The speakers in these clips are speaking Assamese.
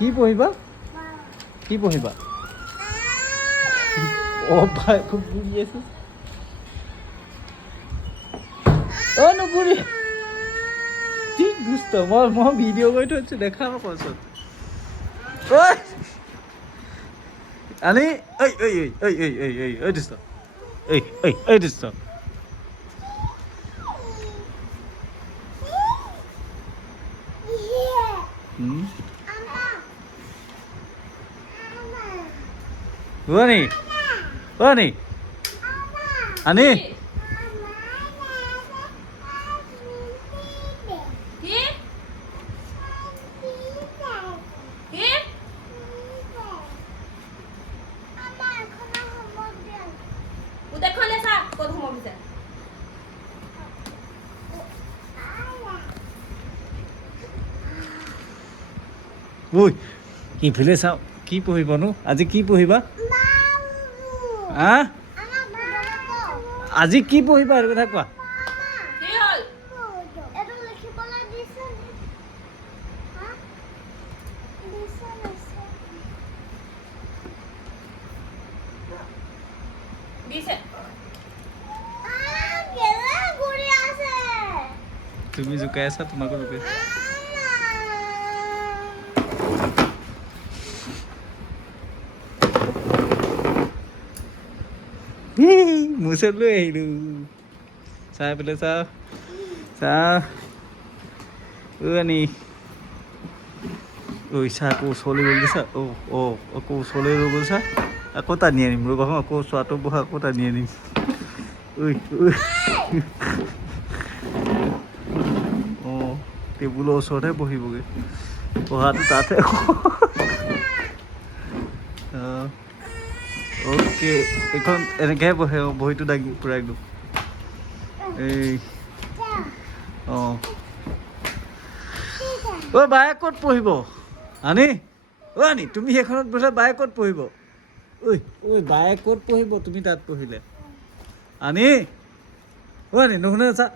কি পঢ়িবা কি পঢ়িবা ভাই খুব বুঢ়ী আছে নুবুঢ়ী ঠিক দুষ্ট মই ভিডিঅ' কৰি থৈছোঁ দেখা পাছত আনি ঐ দুষ্ট ঐ দুষ্ট Ani, Ani, Ani. Ui, কি ফিলে চাও কি পঢ়িবনো আজি কি পঢ়িবা আজি কি পঢ়িবা আৰু কথা কোৱা তুমি জুকাই আছা তোমাকো জুকাই মুছে লৈ আহিলোঁ চাই পেলাই আনি ঐ চা আকৌ ওচৰলৈ গ'ল চা আকৌ ওচৰলৈ ৰৈ গ'ল চা আকৌ টানি আনিম ৰ'বা আকৌ চোৱাটো বহা আকৌ টানি আনিম টেবুলৰ ওচৰতহে বহিবগৈ পঢ়াটো তাতহে অ'কে এইখন এনেকৈহে বহে বহীটো দাঙি পূৰা একদম এই বায়ে ক'ত পঢ়িব আনি আনি তুমি সেইখনত বহিলে বায়ে ক'ত পঢ়িব বায়ে ক'ত পঢ়িব তুমি তাত পঢ়িলে আনি আনি নুশুনে চা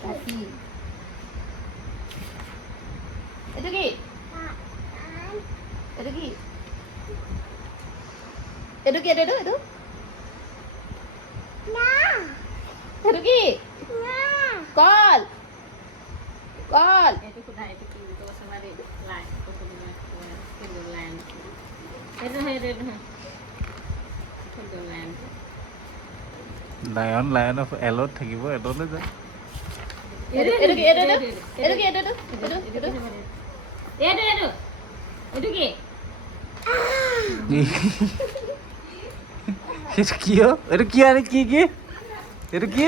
Chati. Itu ki? Itu ki? Itu ki ada itu? Nah. Itu ki? Nah. Call. Itu kuda itu ki itu sama di line. Itu punya itu line. Itu line. Lion এলত থাকিব এললৈ যায় এইটো কি এইটো কি আনি কি এইটো কি